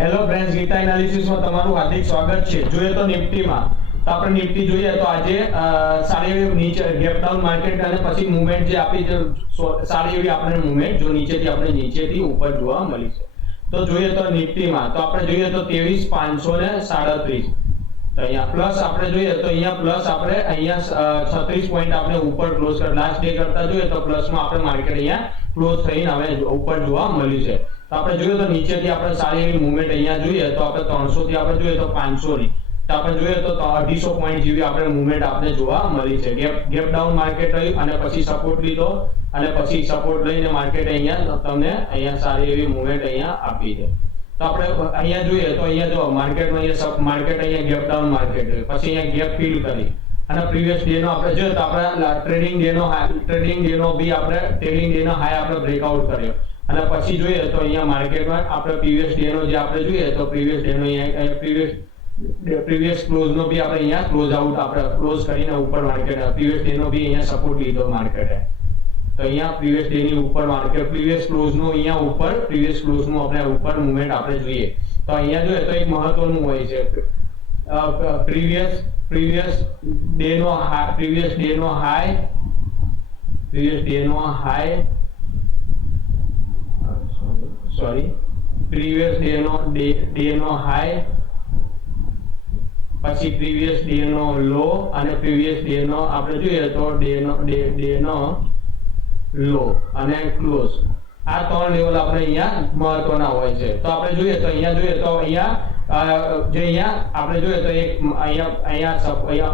Hello friends, Gita એનાલિસિસમાં તમારું હાર્દિક સ્વાગત છે। જોઈએ તો નિફ્ટીમાં તો આપણે નિફ્ટી જોઈએ તો આજે સારી એવી નીચે ગેપ ડાઉન માર્કેટ અને પછી મૂવમેન્ટ જે આપી જે સારી એવી આપણે મૂવમેન્ટ જો નીચેથી ઉપર જોવા મળી છે। તો જોઈએ તો નિફ્ટીમાં તો આપણે જોઈએ તો 23537 તો અહીંયા પ્લસ આપણે જોઈએ તો અહીંયા પ્લસ આપણે અહીંયા 36 પોઈન્ટ આપણે ઉપર ક્લોઝ કર લાસ્ટ ડે કરતા જોઈએ તો પ્લસમાં આપણે માર્કેટ અહીંયા ક્લોઝ થઈને હવે ઉપર જોવા મળ્યું છે। તો આપણે જોઈએ તો નીચેથી આપણે સારી એવી મૂવમેન્ટ અહીંયા જોઈએ તો આપણે 300 થી આપણે જોઈએ તો 500 ની તો આપણે જોઈએ તો 250 પોઈન્ટ જેવી આપણે મૂવમેન્ટ આપણે જોવા મળી છે। ગેપ ડાઉન માર્કેટ રહ્યું અને પછી સપોર્ટ લીધો અને પછી સપોર્ટ લઈને માર્કેટ અહીંયા તમને અહીંયા સારી એવી મૂવમેન્ટ અહીંયા આપી છે। તો આપણે અહીંયા જોઈએ તો અહીંયા જો માર્કેટમાં અહીંયા ગેપ ડાઉન માર્કેટ પછી અહીંયા ગેપ ફિલ કરી અને પ્રીવિયસ ડે નો આપણે જોઈએ તો આપણે ટ્રેડિંગ ડે નો બી આપણે ટ્રેડિંગ ડે નો હાઈ આપણે બ્રેકઆઉટ કર્યો અને પછી જોઈએ તો અહીંયા માર્કેટમાં આપણે પ્રીવિયસ ડે નો જે આપણે જોઈએ તો પ્રીવિયસ ડે નો અહીંયા પ્રીવિયસ ક્લોઝ નો બી આપણે અહીંયા ક્લોઝ આઉટ આપણે ક્લોઝ કરીને ઉપર માર્કેટ પ્રીવિયસ ડે નો બી અહીંયા સપોર્ટ લીધો માર્કેટે તો અહીંયા પ્રીવિયસ ડે ની ઉપર માર્કેટ પ્રીવિયસ ક્લોઝ નો અહીંયા ઉપર પ્રીવિયસ ક્લોઝ નો આપણે ઉપર મૂવમેન્ટ આપણે જોઈએ તો અહીંયા જોઈએ તો એક મહત્વનું હોય છે પ્રીવિયસ ડે નો હાઈ પ્રીવિયસ ડે નો હાઈ પછી પ્રીવિયસ ડે નો લો અને પ્રીવિયસ ડે નો આપણે જોઈએ તો ડે નો લો અને ક્લોઝ આ ત્રણ લેવલ આપણે અહીંયા મહત્વના હોય છે। તો આપણે જોઈએ તો અહીંયા જે અહીંયા આપણે જોઈએ તો એક અહીંયા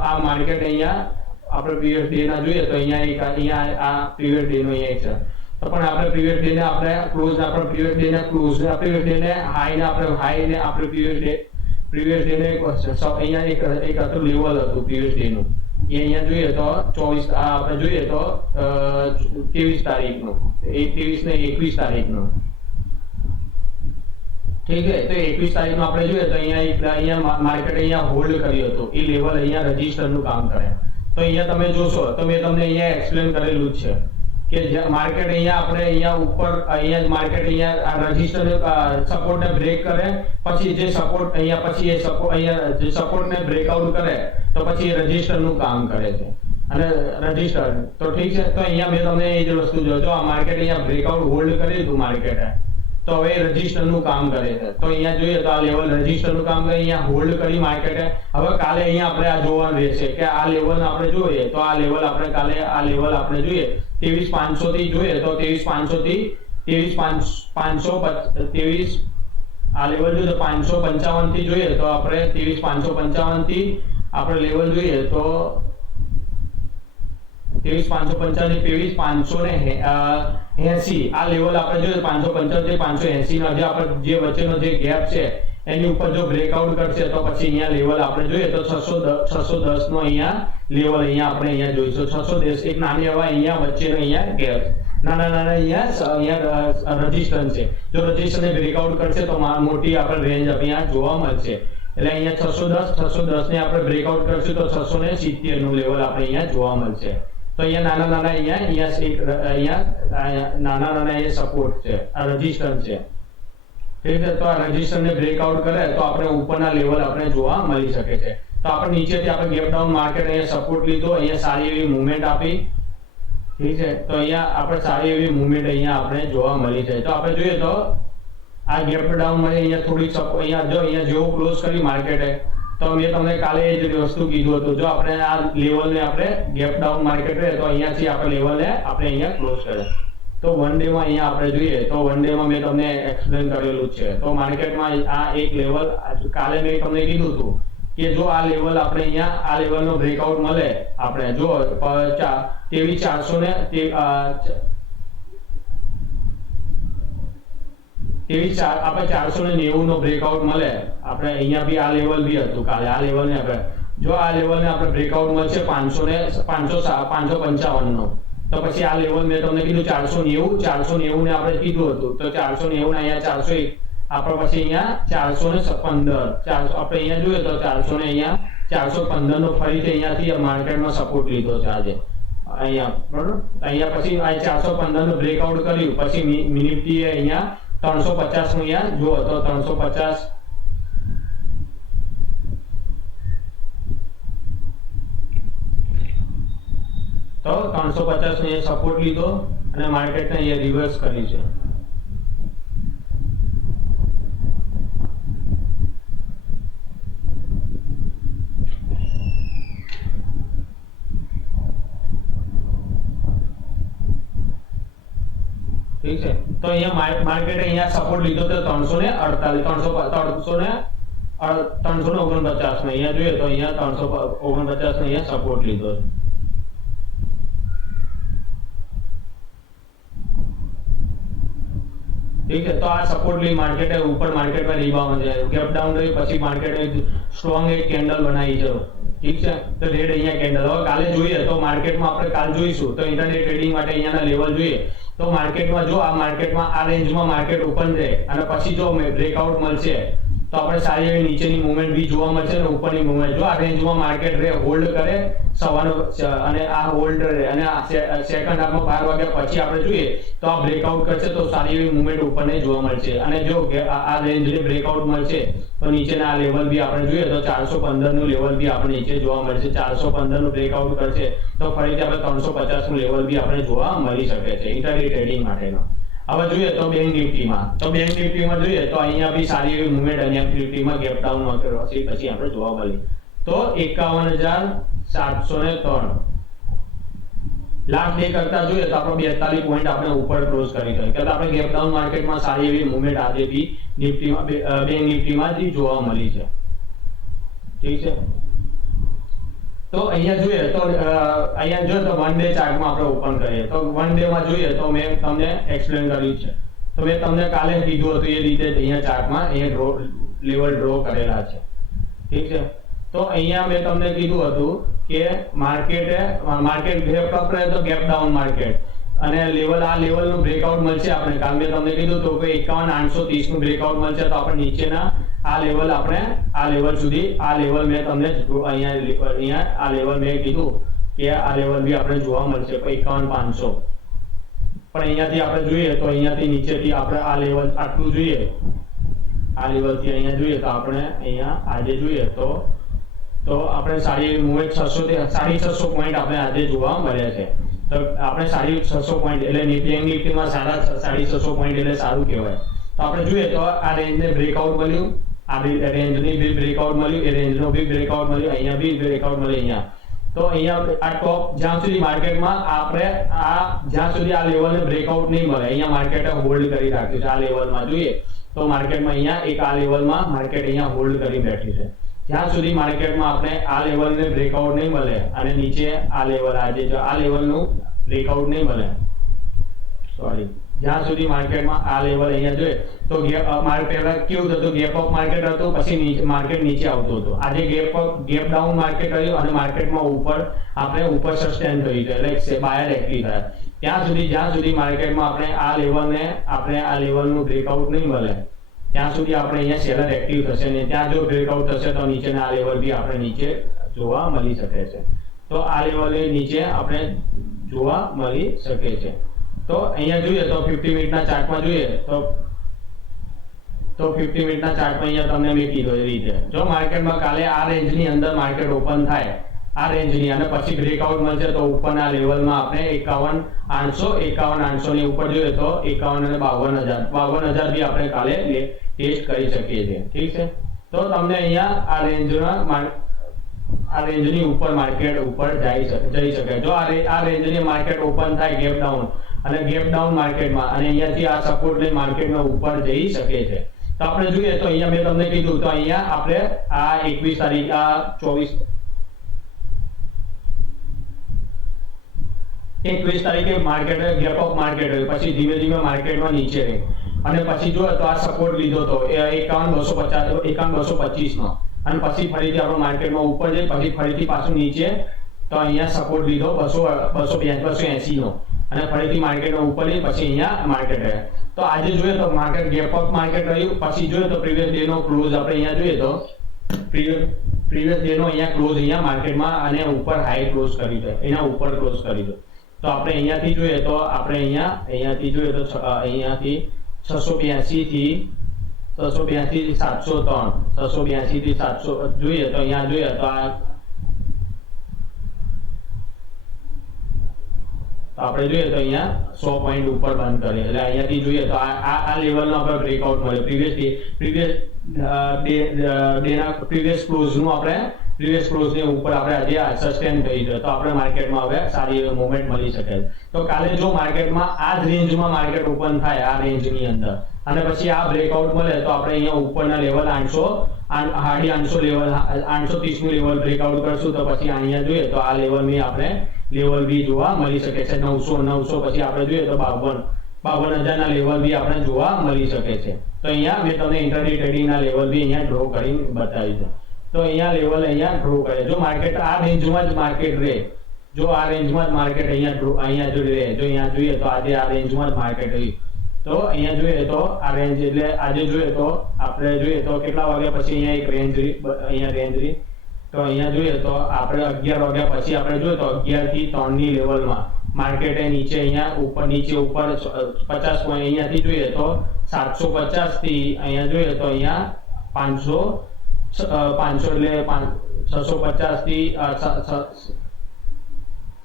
આ માર્કેટ અહીંયા આપણે પ્રીવિયસ ડે ના જોઈએ તો અહીંયા આ પ્રીવિયસ ડે નો અહીંયા છે તો પણ આપણે પ્રીવિયસ ડે ને આપણે ક્લોઝ આપણે પ્રીવિયસ ડે ને ક્લોઝ પ્રીવિયસ ડે ને હાઈ ને આપણે પ્રીવિયસ ડે ને અહીંયા એક હતું લેવલ હતું પ્રીવિયસ ડે નું એ અહીંયા જોઈએ તો 24 આપણે જોઈએ તો 23 તારીખનું 23 ને 21 તારીખનું ઠીક છે। તો 21 તારીખનું આપણે જોઈએ તો અહીંયા માર્કેટ અહીંયા હોલ્ડ કર્યું હતું એ લેવલ અહીંયા રજિસ્ટર નું કામ કરે તો અહીંયા તમે જોશો તો મેં તમને અહીંયા એક્સપ્લેન કરેલું જ છે કે માર્કેટ અહીંયા આપણે અહીંયા ઉપર અહીંયા માર્કેટ અહીંયા રજિસ્ટર સપોર્ટ ને બ્રેક કરે પછી જે સપોર્ટ અહીંયા પછી એ સપોર્ટ અહીંયા જે સપોર્ટ ને બ્રેકઆઉટ કરે તો પછી એ રજિસ્ટર નું કામ કરે છે અને રજિસ્ટર તો ઠીક છે। તો અહીંયા મેં તમને એ જ વસ્તુ જોજો આ માર્કેટ અહીંયા બ્રેકઆઉટ હોલ્ડ કરી દીધું માર્કેટે તો હવે રજિસ્ટર નું કામ કરે છે તો અહીંયા જોઈએ તો આ લેવલ રજિસ્ટર નું કામ કરે અહીંયા હોલ્ડ કરી માર્કેટે હવે કાલે અહીંયા આપણે આ જોવાનું રહેશે કે આ લેવલ આપણે જોઈએ તો આ લેવલ આપણે કાલે આ લેવલ આપણે જોઈએ 23500 થી જોઈએ તો 23500 થી 23500 આ લેવલ જોઈએ તો 555 થી જોઈએ તો આપણે 23555 થી આપણે લેવલ જોઈએ તો 23555 થી 23580 આ લેવલ આપણે જોઈએ 555 થી 580 નો જે આપણે જે વચ્ચેનો જે ગેપ છે એની ઉપર જો બ્રેકઆઉટ કરશે તો પછી અહીંયા લેવલ આપણે જોઈએ તો 610 નો અહીંયા લેવલ અહીંયા આપણે અહીંયા જોઈશું 610 એક નાની હવા અહીંયા વચ્ચેનો અહીંયા ગેપ નાના અહીંયા રેઝિસ્ટન્સ છે જો રેઝિસ્ટન્સ ને બ્રેકઆઉટ કરશે તો મોટી આપણે રેન્જ અહીંયા જોવા મળશે એટલે અહીંયા 610 ને આપણે બ્રેકઆઉટ કરશું તો 670 નું લેવલ આપણે અહીંયા જોવા મળશે તો અહીંયા નાના અહીંયા સપોર્ટ છે આ રેઝિસ્ટન્સ છે ઠીક છે। તો આ રેઝિસ્ટન્સ ને બ્રેકઆઉટ કરે તો આપણે ઉપરના લેવલ આપણે જોવા મળી શકે છે તો આપણે નીચેથી આપણે ગેપ ડાઉન માર્કેટ અહીંયા સપોર્ટ લીધો અહીંયા સારી એવી મૂવમેન્ટ આપી ઠીક છે। તો અહીંયા આપણે સારી એવી મૂવમેન્ટ અહીંયા આપણે જોવા મળી છે તો આપણે જોઈએ તો આ ગેપ ડાઉન માં અહીંયા થોડીક અહીંયા જેવું ક્લોઝ કરી માર્કેટે તો મેં તમને કાલે એ જ વસ્તુ કીધું હતું જો આપણે આ લેવલ ને આપણે ગેપ ડાઉન માર્કેટ રહે તો અહીંયાથી આપણે લેવલ ને આપણે અહીંયા ક્લોઝ કરે તો વન ડે માં અહીંયા આપણે જોઈએ તો વન ડે માં મેં તમને એક્સપ્લેન કરેલું છે તો માર્કેટમાં આ એક લેવલ કાલે મેં તમને કીધું હતું કે જો આ લેવલ આપણે અહીંયા આ લેવલ નો બ્રેકઆઉટ મળે આપણે જો 23400 ને આપણે 490 નો બ્રેકઆઉટ મળે આપણે અહીંયા બી આ લેવલ બી હતું કાલે આ લેવલ ને આપણે જો આ લેવલ ને આપણે બ્રેકઆઉટ મળશે 555 નો તો પછી આ લેવલ મેં તમને કીધું 490 ને આપણે કીધું હતું તો 490 ને અહીંયા 401 આપણે પછી અહીંયા 415 આપણે અહીંયા જોઈએ તો 400 ને અહીંયા 415 નો ફરીથી અહીંયાથી માર્કેટમાં સપોર્ટ લીધો છે આજે અહીંયા બરોબર અહીંયા પછી આ 415 નું બ્રેકઆઉટ કર્યું પછી નિફ્ટી અહીંયા 350 નું અહીંયા જુઓ તો 350 તો 350 ને સપોર્ટ લીધો અને માર્કેટને અહીંયા રિવર્સ કરી છે. ઠીક છે, તો અહીંયા માર્કેટ અહીંયા સપોર્ટ લીધો તો 349 ને અહીંયા જોઈએ તો અહીંયા 349 ને અહીંયા સપોર્ટ લીધો. ઠીક છે, તો આ સપોર્ટ લી માર્કેટે ઉપર માર્કેટમાં રીબાઉન્ડ છે, ગેપ ડાઉન રહ્યું, પછી માર્કેટે સ્ટ્રોંગ એક કેન્ડલ બનાવી છે. ઠીક છે, તો રેડ અહીંયા કેન્ડલ. હવે કાલે જોઈએ તો માર્કેટમાં આપણે કાલ જોઈશું તો ઇન્ટરનેટ ટ્રેડિંગ માટે અહીંયાના લેવલ જોઈએ તો માર્કેટમાં જો આ માર્કેટમાં આ રેન્જમાં માર્કેટ ઓપન રહે અને પછી જો બ્રેકઆઉટ મળશે તો આપણે સારી એવી નીચેની મૂવમેન્ટ બી જોવા મળશે અને ઉપરની મૂવમેન્ટ. જો આ રેન્જમાં માર્કેટ રહે, હોલ્ડ કરે સવારનો અને આ હોલ્ડ રહે અને સેકન્ડ હાફમાં 12 વાગ્યા પછી આપણે જોઈએ તો આ બ્રેકઆઉટ કરશે તો સારી એવી મૂવમેન્ટ ઉપરને જોવા મળશે. અને જો કે આ રેન્જને બ્રેકઆઉટ મળશે તો નીચેના આ લેવલ બી આપણે જોઈએ તો 415 નું લેવલ બી આપણે નીચે જોવા મળશે. 415 નું બ્રેકઆઉટ કરશે તો ફરીથી આપણે 350 નું લેવલ બી આપણે જોવા મળી શકે છે ઇન્ટરડે ટ્રેડિંગ માટેનો. હવે જોઈએ તો બેંક નિફ્ટીમાં જોઈએ તો અહીંયા બી સારી એવી મૂવમેન્ટ અહીંયા નિફ્ટીમાં ગેપ ડાઉન પછી આપણે જોવા મળી તો 51,703 લાસ્ટ ડે કરતા જોઈએ તો આપણો 42 પોઈન્ટ આપણે ઉપર ક્લોઝ કરી છે. એટલે આપણે ગેપ ડાઉન માર્કેટમાં સારી એવી મૂવમેન્ટ આજે બી નિફ્ટીમાં બેંક નિફ્ટીમાં જ જોવા મળી છે. ઠીક છે, તો અહીંયા જોઈએ તો અહીંયા જો તો વન ડે ચાર્ટમાં આપણે ઓપન કરીએ તો વન ડે માં જોઈએ તો મેં તમને એક્સપ્લેન કર્યું છે. તો મેં તમને કાલે કીધું હતું એ રીતે અહીંયા ચાર્ટમાં અહીંયા લેવલ ડ્રો કરેલા છે. ઠીક છે, તો અહીંયા મેં તમને કીધું હતું કે માર્કેટ ગેપ અપ રહે તો ગેપ ડાઉન માર્કેટ અને આ લેવલનું બ્રેકઆઉટ મળશે આપણે. કાલ મેં તમને કીધું તો કે 51,830 નું બ્રેકઆઉટ મળશે તો આપણે નીચેના આ લેવલ સુધી આ લેવલ મેં તમને અહીંયા આ લેવલ મેં કીધું કે આ લેવલ બી આપણે જોવા મળશે 51,500. પણ અહીંયાથી આપણે જોઈએ તો અહીંયાથી નીચેથી આપણે આ લેવલ આટલું જોઈએ, આ લેવલથી અહીંયા જોઈએ તો આપણે અહીંયા આજે જોઈએ તો આપણે સારી એવી મૂવમેન્ટ 600 પોઈન્ટ આપણે આજે જોવા મળ્યા છે. તો આપણે 650 પોઈન્ટ એટલે નિફ્ટીમાં 650 પોઈન્ટ એટલે સારું કહેવાય. તો આપણે જોઈએ તો આ રેન્જને બ્રેકઆઉટ મળ્યું, આ રેન્જની બી બ્રેકઆઉટ મળ્યું, એ રેન્જનો બી બ્રેકઆઉટ મળ્યું, અહીંયા બી બ્રેકઆઉટ મળ્યું અહીંયા. તો અહીંયા આ ટોપ જ્યાં સુધી માર્કેટમાં આપણે જ્યાં સુધી આ લેવલને બ્રેકઆઉટ નહીં મળે અહીંયા માર્કેટે હોલ્ડ કરી રાખ્યું છે. આ લેવલમાં જોઈએ તો માર્કેટમાં અહીંયા એક આ લેવલમાં માર્કેટ અહીંયા હોલ્ડ કરી બેઠી છે. જ્યાં સુધી માર્કેટમાં આપણે આ લેવલને બ્રેકઆઉટ નહીં મળે અને નીચે આ લેવલ આજે જો આ લેવલનું બ્રેકઆઉટ નહીં મળે જ્યાં સુધી માર્કેટમાં આ લેવલ અહીંયા જોઈએ તો પહેલા કેવું થતું ગેપ અપ માર્કેટ હતું પછી માર્કેટ નીચે આવતું હતું. આજે ગેપ ડાઉન માર્કેટ રહ્યું અને માર્કેટમાં ઉપર સસ્ટેન થયું છે એટલે બાયર એક્ટિવ થયા. જ્યાં સુધી માર્કેટમાં આપણે આ લેવલનું બ્રેકઆઉટ નહીં મળે ત્યાં સુધી આપણે અહીંયા સેલર એક્ટિવ થશે ને ત્યાં જો બ્રેકઆઉટ થશે તો નીચેના આ લેવલ બી આપણે નીચે જોવા મળી શકે છે. તો આ લેવલે નીચે આપણે જોવા મળી શકે છે. તો અહીંયા જોઈએ તો 50 મિનિટના ચાર્ટમાં જોઈએ તો 50 મિનિટના ચાર્ટમાં અહીંયા તમને મેં કીધું એ રીતે જો માર્કેટમાં કાલે આ રેન્જની અંદર માર્કેટ ઓપન થાય આ રેન્જની અને પછી બ્રેકઆઉટ મળશે તો ઉપરના લેવલમાં આપણે 51,800 ની ઉપર જોઈએ તો 51 અને 52,000 બી આપણે કાલે ટેસ્ટ કરી શકીએ છીએ. ઠીક છે, તો તમને અહીંયા આ રેન્જની ઉપર માર્કેટ ઉપર જઈ શકે. જો આ રેન્જની માર્કેટ ઓપન થાય ગેપ ડાઉન માર્કેટમાં અને અહીંયાથી આ સપોર્ટ લઈ માર્કેટમાં ઉપર જઈ શકે છે. તો આપણે જોઈએ તો અહીંયા મેં તમને કીધું તો અહીંયા આપણે આ 21 તારીખ આ 21 તારીખે માર્કેટ ગેપ અપ માર્કેટ હોય પછી ધીમે ધીમે માર્કેટમાં નીચે રહે અને પછી જો તો આ સપોર્ટ લીધો તો 51,225 નો અને પછી ફરીથી આપણો માર્કેટમાં ઉપર જાય પછી ફરીથી પાછું નીચે તો અહીંયા સપોર્ટ લીધો 280 નો અને ફરીથી માર્કેટમાં ઉપર જાય પછી અહીંયા માર્કેટ રહે. તો આજે જોઈએ તો માર્કેટ ગેપ અપ માર્કેટ રહ્યું પછી જોઈએ તો પ્રીવિયસ ડે નો ક્લોઝ આપણે અહીંયા જોઈએ તો પ્રીવિયસ ડે નો અહીંયા ક્લોઝ અહીંયા માર્કેટમાં અને ઉપર હાઈ ક્લોઝ કરી દો એના ઉપર ક્લોઝ કરી દો. તો આપણે અહીંયાથી જોઈએ તો આપણે અહીંયાથી જોઈએ તો અહીંયાથી 682 થી 703, 682 થી 700 જોઈએ તો અહીંયા જોઈએ તો આ આપણે જોઈએ તો અહીંયા 100 પોઈન્ટ ઉપર બંધ કરીએ એટલે અહીંયાથી જોઈએ તો આ લેવલનો આપણે બ્રેકઆઉટ મળ્યો પ્રીવિયસ ક્લોઝનું આપણે પ્રીવિયસ ક્લોઝની ઉપર આપણે આજે સસ્ટેન થઈ ગયો તો આપણે માર્કેટમાં હવે સારી એવી મૂવમેન્ટ મળી શકે તો કાલે જો માર્કેટમાં આ જ રેન્જમાં માર્કેટ ઓપન થાય આ રેન્જની અંદર અને પછી આ બ્રેકઆઉટ મળે તો આપણે અહીંયા ઉપરના લેવલ 800 લેવલ 830 નું લેવલ બ્રેકઆઉટ કરશું તો પછી અહીંયા જોઈએ તો આ લેવલની આપણે લેવલ બી જોવા મળી શકે છે 900 પછી આપણે જોઈએ તો 52,000 ના લેવલ બી આપણે જોવા મળી શકે છે તો અહીંયા મેં તમને ઇન્ટરડે ટ્રેડિંગ ના લેવલ બી અહીંયા ડ્રો કરીને બતાવી છે તો અહીંયા લેવલ અહીંયા ડ્રો કરે જો માર્કેટ આ રેન્જમાં જ માર્કેટ રહે જો આ રેન્જમાં જ માર્કેટ અહીંયા જો રહે જો અહીંયા જોઈએ તો આજે આ રેન્જમાં જ માર્કેટ રહી તો અહીંયા જોઈએ તો આ રેન્જ એટલે આજે જોઈએ તો આપણે જોઈએ તો કેટલા વાગ્યા પછી અહીંયા એક રેન્જ રહી તો અહીંયા જોઈએ તો આપણે 11 વાગ્યા પછી આપણે જોઈએ તો 11 થી 3 ની લેવલમાં માર્કેટે નીચે અહીંયા ઉપર 50 પોઈન્ટ અહીંયાથી જોઈએ તો 750 થી અહીંયા જોઈએ તો અહીંયા 500 એટલે 650 થી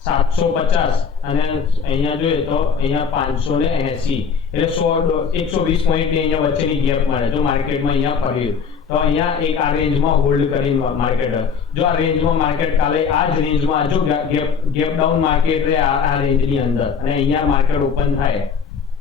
750 અને અહીંયા જોઈએ તો અહીંયા 580 એટલે 120 પોઈન્ટ ની અહીંયા વચ્ચેની ગેપ મળે જો માર્કેટમાં અહીંયા ફર્યું તો અહીંયા એક આ રેન્જમાં હોલ્ડ કરીને માર્કેટ જો આ રેન્જમાં માર્કેટ કાલે આ જ રેન્જમાં જો ગેપ ડાઉન માર્કેટ રહે આ રેન્જની અંદર અને અહીંયા માર્કેટ ઓપન થાય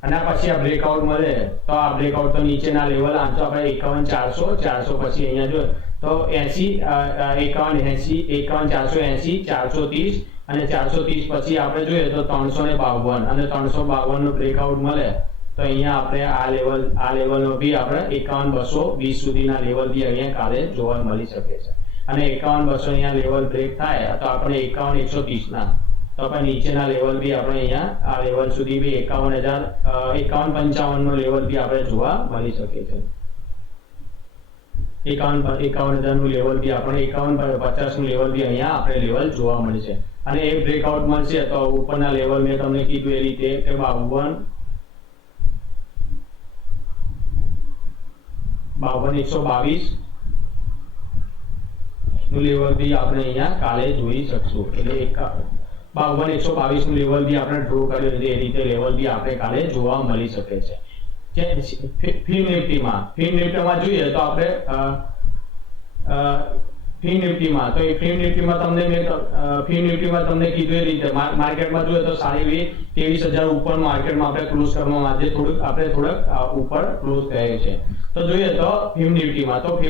અને પછી આ બ્રેકઆઉટ મળે તો આ બ્રેકઆઉટ તો નીચેના લેવલ આંચો આપણે 51,400 પછી અહીંયા જો તો 51,480 430 અને 430 પછી આપણે જોઈએ તો 352 અને 352 નું બ્રેકઆઉટ મળે તો અહીંયા આપણે આ લેવલનો બી આપણે 51,220 સુધીના લેવલ બી અહીંયા કાલે જોવા મળી શકે છે અને 51,200 અહીંયા લેવલ બ્રેક થાય તો આપણે 51,130 ના તો આપણે નીચેના લેવલ બી આપણે અહીંયા આ લેવલ સુધી બી 51,55 નો લેવલ બી આપણે જોવા મળી શકે છે 51,000 નું લેવલ બી આપણે 51,50 નું લેવલ બી અહીંયા આપણે લેવલ જોવા મળે છે અને એક બ્રેકઆઉટ મળશે તો ઉપરના લેવલ મેં તમને કીધું એ રીતે કે 52,122 નું લેવલ બી આપણે અહીંયા કાલે જોઈ શકશું એટલે 52,122 નું લેવલ બી આપણે ડ્રો કર્યો એ રીતે લેવલ બી આપણે કાલે જોવા મળી શકે છે ફિન નિફ્ટીમાં જોઈએ તો આપણે ફિન નિફ્ટીમાં તમને કીધું એ રીતે માર્કેટમાં જોઈએ તો સારી એવી 23,000 ઉપર માર્કેટમાં આપણે ક્લોઝ કરવામાં આજે થોડુંક ઉપર ક્લોઝ થયો છે તો જોઈએ તો ફિન નિફ્ટીમાં જોઈએ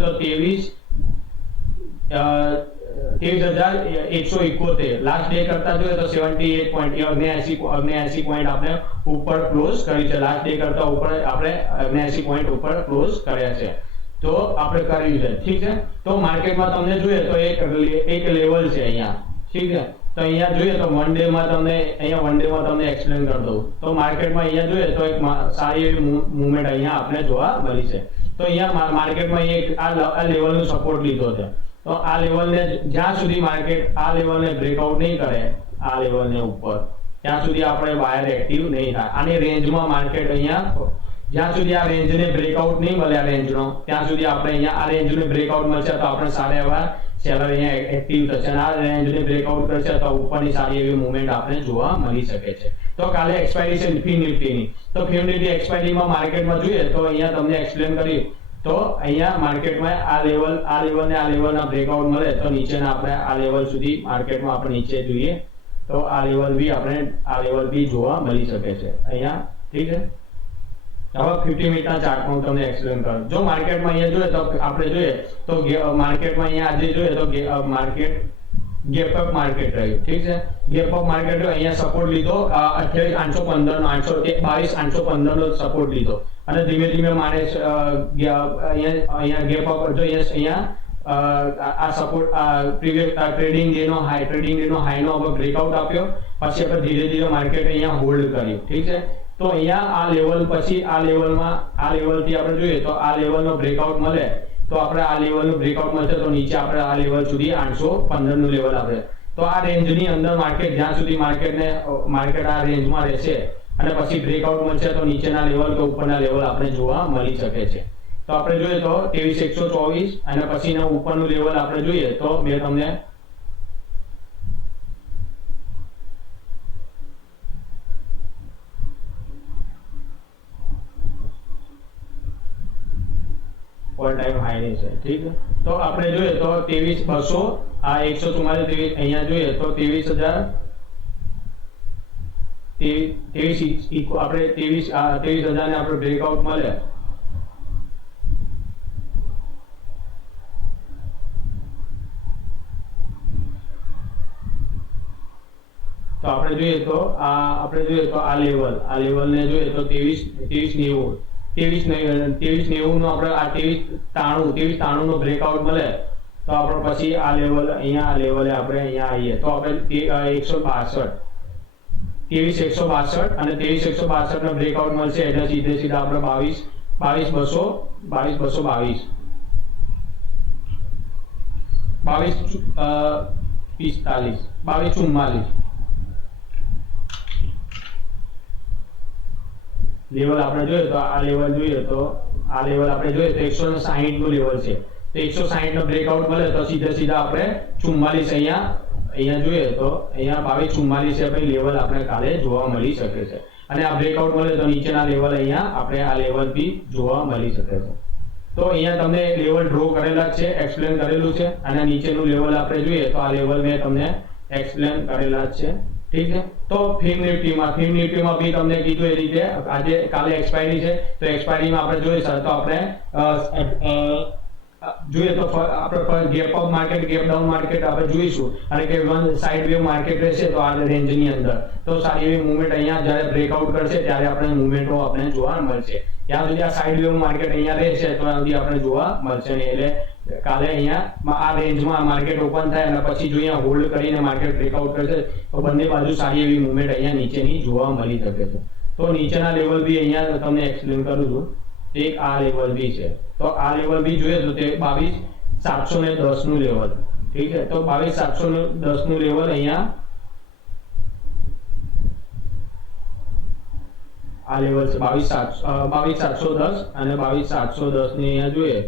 તો 23,171 લાસ્ટ ડે કરતા જોઈએ તો 78 પોઈન્ટ 79 પોઈન્ટ આપણે ઉપર ક્લોઝ કરી છે લાસ્ટ ડે કરતા ઉપર આપણે 79 પોઈન્ટ ઉપર ક્લોઝ કર્યા છે તો આપણે કર્યું છે ઠીક છે તો માર્કેટમાં તમને જોઈએ તો એક લેવલ છે અહીંયા ઠીક છે તો અહીંયા જોઈએ તો વન ડે માં તમને એક્સપ્લેન કરી દઉં તો માર્કેટમાં અહીંયા જોઈએ તો એક સારી એવી મૂવમેન્ટ અહીંયા આપણે જોવા મળી છે તો અહીંયા માર્કેટમાં એક આ લેવલનો સપોર્ટ લીધો છે તો આ લેવલને જ્યાં સુધી માર્કેટ આ લેવલને બ્રેકઆઉટ નહીં કરે આ લેવલને ઉપર ત્યાં સુધી આપણે બાયર એક્ટિવ નહીં થાય આની રેન્જમાં માર્કેટ અહીંયા જ્યાં સુધી આ રેન્જને બ્રેકઆઉટ નહીં મળે આ રેન્જનો ત્યાં સુધી આપણે અહીંયા આ રેન્જને બ્રેકઆઉટ મળશે તો આપણે સારા એવા સેલર અહીંયા એક્ટિવ થશે અને આ રેન્જને બ્રેકઆઉટ કરશે તો ઉપરની સારી એવી મૂવમેન્ટ આપણે જોવા મળી શકે છે તો કાલે એક્સપાયરી છે ફિન નિફ્ટીની તો ફિન નિફ્ટી એક્સપાયરીમાં માર્કેટમાં જોઈએ તો અહીંયા તમને એક્સપ્લેન કર્યું તો અહીંયા માર્કેટમાં આ લેવલના બ્રેકઆઉટ મળે તો નીચેના આપણે આ લેવલ સુધી માર્કેટમાં આપણે નીચે જોઈએ તો આ લેવલ બી જોવા મળી શકે છે અહીંયા ઠીક છે હવે 50 મિનિટના ચાર્ટમાં હું તમને એક્સપ્લેન કરું જો માર્કેટમાં અહીંયા જોઈએ તો આપણે જોઈએ તો માર્કેટમાં અહીંયા આજે જોઈએ તો માર્કેટ ગેપ અપ માર્કેટ રહ્યું ઠીક છે ગેપ અપ માર્કેટ અહીંયા સપોર્ટ લીધો 28,815 નો સપોર્ટ લીધો અને ધીમે ધીમે મારે અહીંયા ગેપ અપ જો અહીંયા આ સપોર્ટ પ્રીવિયસ ટ્રેડિંગ ડે નો હાઈ નો બ્રેકઆઉટ આપ્યો પછી આપણે ધીરે ધીરે માર્કેટ અહીંયા હોલ્ડ કર્યું ઠીક છે તો અહીંયા આ લેવલ પછી આ લેવલથી આપણે જોઈએ તો આ લેવલનો બ્રેકઆઉટ મળે તો આપણે આ લેવલનું બ્રેકઆઉટ મળશે તો નીચે આપણે આ લેવલ સુધી 815 નું લેવલ આપણે તો આ રેન્જની અંદર માર્કેટ જ્યાં સુધી માર્કેટ આ રેન્જમાં રહેશે અને પછી બ્રેકઆઉટ મળશે તો નીચેના લેવલ કે ઉપરના લેવલ આપણે જોવા મળી શકે છે. તો આપણે જોઈએ તો 23124 અને પછીના ઉપરનું લેવલ આપણે જોઈએ તો મેં તમને ઓલ ટાઈમ હાઈ છે. ઠીક છે, તો આપણે જોઈએ તો 23200 આ 144 અહીંયા જોઈએ તો 23000 આપણે 23000 ને આપણે બ્રેકઆઉટ મળે તો આપણે જોઈએ તો આ લેવલ ને જોઈએ તો 2390 2390 નો આપણે આ 2393 નો બ્રેકઆઉટ મળે તો આપણે પછી આ લેવલ અહીંયા આ લેવલે આપણે અહીંયા આવીએ તો આપણે 162 23162 અને 23162 નો બ્રેકઆઉટ મળશે એટલે સીધા આપણે 22222 2244 લેવલ આપણે જોઈએ તો આ લેવલ આપણે જોઈએ તો 160 નું લેવલ છે. તો 160 નો બ્રેકઆઉટ મળે તો સીધા આપણે 44 અહીંયા જોઈએ તો અહીંયા 2244 આપણે લેવલ આપણે કાલે જોવા મળી શકે છે. અને આ બ્રેકઆઉટ મળે તો નીચેના લેવલ અહીંયા આપણે આ લેવલ બી જોવા મળી શકે છે. તો અહીંયા તમને લેવલ ડ્રો કરેલા છે, એક્સપ્લેન કરેલું છે અને નીચેનું લેવલ આપણે જોઈએ તો આ લેવલ મેં તમને એક્સપ્લેન કરેલા છે. ઠીક છે, તો ફિલ્મ નિફ્ટીમાં બી તમને કીધું એ રીતે આજે કાલે એક્સપાયરી છે તો એક્સપાયરીમાં આપણે જોઈએ તો આપણે જોઈએ તો આપણે gap up market gap down market આપણે જોઈશું અને કે વન સાઇડ વેવ માર્કેટ રહેશે તો આ રેન્જની અંદર તો સારી એવી મૂવમેન્ટ અહીંયા જ્યારે બ્રેકઆઉટ કરશે ત્યારે આપણે મૂવમેન્ટો આપણે જોવા મળશે. ત્યાં સુધી આ સાઇડ વેવ માર્કેટ અહીંયા રહેશે તો સુધી આપણે જોવા મળશે નહીં. એટલે કાલે અહીંયા આ રેન્જમાં માર્કેટ ઓપન થાય અને પછી જો અહીંયા હોલ્ડ કરીને માર્કેટ બ્રેકઆઉટ કરશે તો બંને બાજુ સારી એવી મૂવમેન્ટ અહીંયા નીચેની જોવા મળી શકે છે. તો નીચેના લેવલ બી અહીંયા તમને એક્સપ્લેન કરું છું. એક આ લેવલ બી છે તો આ લેવલ બી જોઈએ તો તે 22710 નું લેવલ. ઠીક છે, તો 22710 નું લેવલ અહીંયા આ લેવલ છે 22710 અને 22710 ની અહીંયા જોઈએ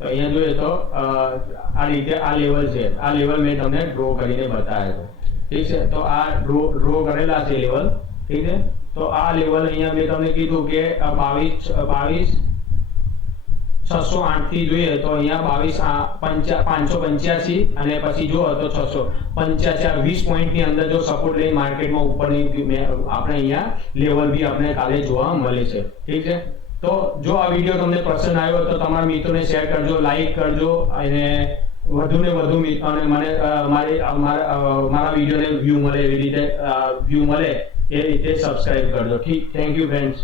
તો અહીંયા જોઈએ તો આ રીતે આ લેવલ છે. આ લેવલ મેં તમને ડ્રો કરીને બતાવ્યો છે. ઠીક છે, તો આ ડ્રો કરેલા છે લેવલ. ઠીક છે, તો આ લેવલ અહીંયા મેં તમને કીધું કે 22608 થી જોઈએ તો અહીંયા 22585 અને પછી જો તો 685 20 પોઈન્ટ ની અંદર જો સપોર્ટ લઈ માર્કેટમાં ઉપરની આપણે અહીંયા લેવલ બી આપણે કાલે જોવા મળે છે. ઠીક છે, તો જો આ વિડીયો તમને પસંદ આવ્યો તો તમારા મિત્રોને શેર કરજો, લાઈક કરજો અને વધુને વધુ અને મને મારા વિડીયોને વ્યૂ મળે એ રીતે સબસ્ક્રાઇબ કરજો. ઠીક, થેન્ક યુ ફ્રેન્ડ્સ.